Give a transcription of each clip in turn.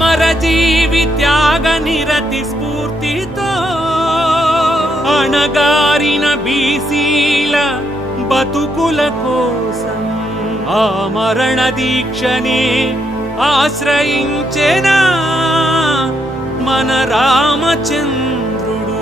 అమరజీవి త్యాగ నిరతి స్ఫూర్తితో అణగారిన బీసీల బతుకుల కోసం ఆ మరణ దీక్షనే ఆశ్రయించెనా మన రామచంద్రుడు.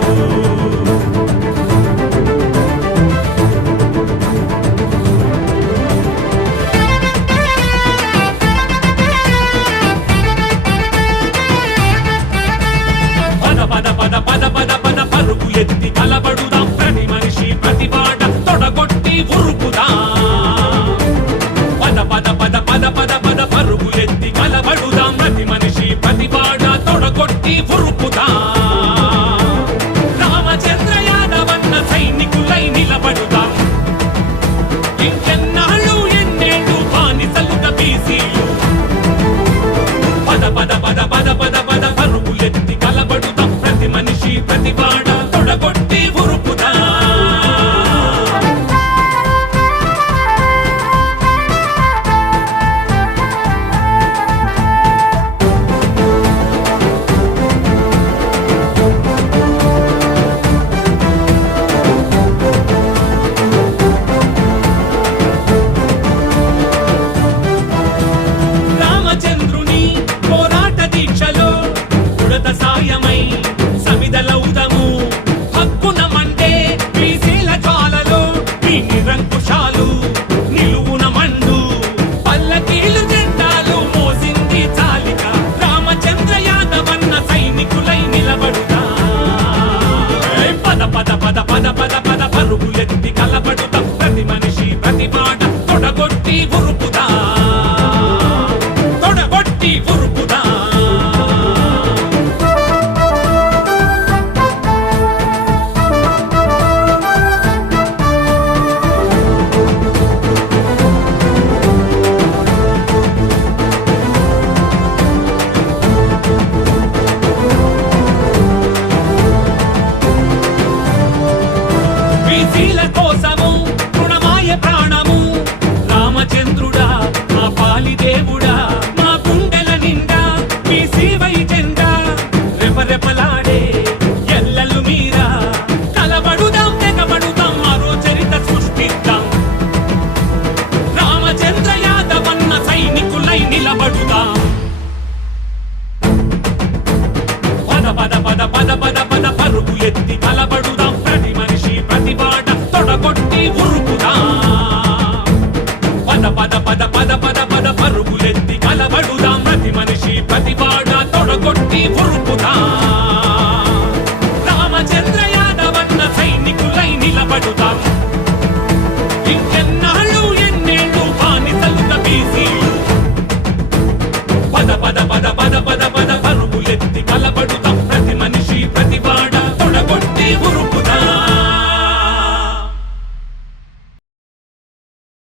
పద పద పద పద పద పద పరుగు ఎత్తి కలబడుదాం, ప్రతి మనిషి ప్రతి బాట తొడగొట్టి ఉరుకుదాం. పద పద పద పద పద పద పరుగు ఎత్తి కలబడుదాం, ప్రతి మనిషి ప్రతి బాట తొడగొట్టి ఉరుకుదాం. రామచంద్ర యాదవన్న సైనికులై నిలబడుదాం. ఇంకెన్నాళ్ళు ఎన్నేళ్ళు బానిసలుగ బీసీలు. పద పద పద పద పద పద పరుగు ఎత్తి కలబడుదాం, ప్రతి మనిషి ప్రతి బాట తొడగొట్టి ఉరుకుదాం. రామచంద్రుని పోరాట దీక్షలో ఉడత సాయమై సమిదలౌదము. హక్కున మండే బీసీల జ్వాలలో ఈ నిరంకుశాలు నిలువున మండు. పల్లకీలు జెండాలు మోసింది చాలిక, రామచంద్ర యాదవన్న సైనికులై నిలబడుదా. పద పద పద పద పద పద పరుగు ఎత్తి కలబడుదా, ప్రతి మనిషి ప్రతి మాట తొడగొట్టి ఉరుకుదా, తొడగొట్టి ఉరుకుదా. బీసీల కోసము రుణమాయ ప్రాణము, రామచంద్రుడా మా పాలి దేవుడా. మా గుండెల నిండా బీసీవై జెండా రెపరెపలాడే ఎల్లలు మీరా. కలబడుదాం తెగబడుదాం, మరో చరిత సృష్టిద్దాం. రామచంద్ర యాదవన్న సైనికులై నిలబడుదాం. పద పద పద పద పద పద పరుగు ఎత్తి కలబడుదాం, ప్రతి మనిషి ప్రతి బాట తొడగొట్టి ఉరుకుదాం. పద పద పద పద పద పద పరుగులెత్తి కలబడుదాం, ప్రతి మనిషి ప్రతి బాట తొడగొట్టి ఉరుకుదాం.